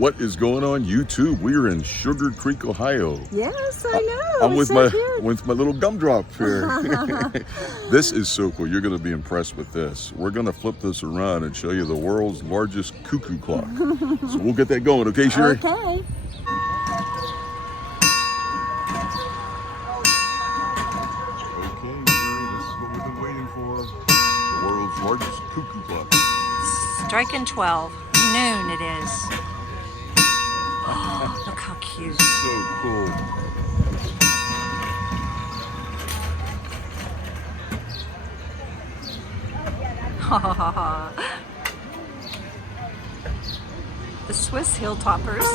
What is going on YouTube? We are in Sugarcreek, Ohio. Yes, I know. I'm with my little gumdrop here. This is so cool. You're going to be impressed with this. We're going to flip this around and show you the world's largest cuckoo clock. So we'll get that going, okay, Sherry? Okay. Okay, Sherry, this is what we've been waiting for. The world's largest cuckoo clock. Striking 12. Noon it is. Oh, look how cute. So cool. The Swiss Hilltoppers.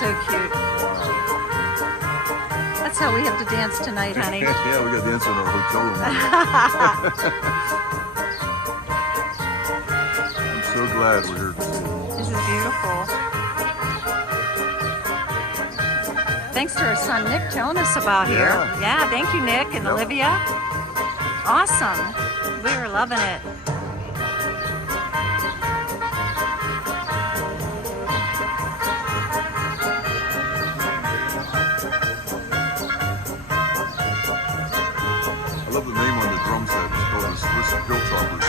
So cute. That's how we have to dance tonight, honey. Yeah, we got to dance in our hotel room. I'm so glad we're here today. This is beautiful. Thanks to our son Nick telling us about here. Yeah, thank you, Nick and Olivia. Awesome. We are loving it. I love the name on the drum set. It's called the Swiss Hilltoppers.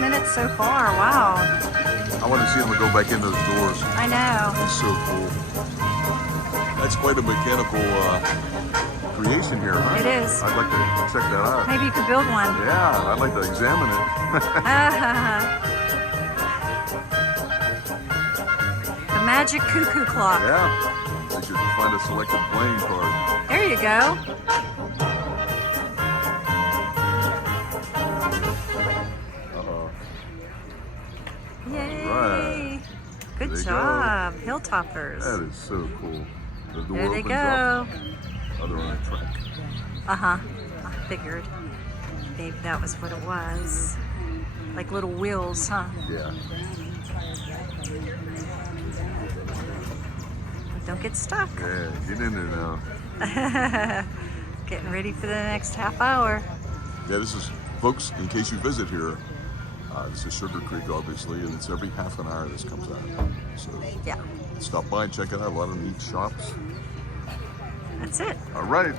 Minutes so far. Wow. I want to see them go back in those doors. I know. It's so cool. That's quite a mechanical creation here, huh? It is. I'd like to check that out. Maybe you could build one. Yeah, I'd like to examine it. The magic cuckoo clock. Yeah. I should find a selected playing card. There you go. Yay! Good job, Hilltoppers. That is so cool. The door there they opens go. Up. Oh, they're on a track. I figured. Maybe that was what it was. Like little wheels, huh? Yeah. Don't get stuck. Yeah, get in there now. Getting ready for the next half hour. Yeah, this is, folks, in case you visit here, this is Sugarcreek, obviously, and it's every half an hour this comes out. So yeah, stop by and check it out. A lot of neat shops. That's it. All right.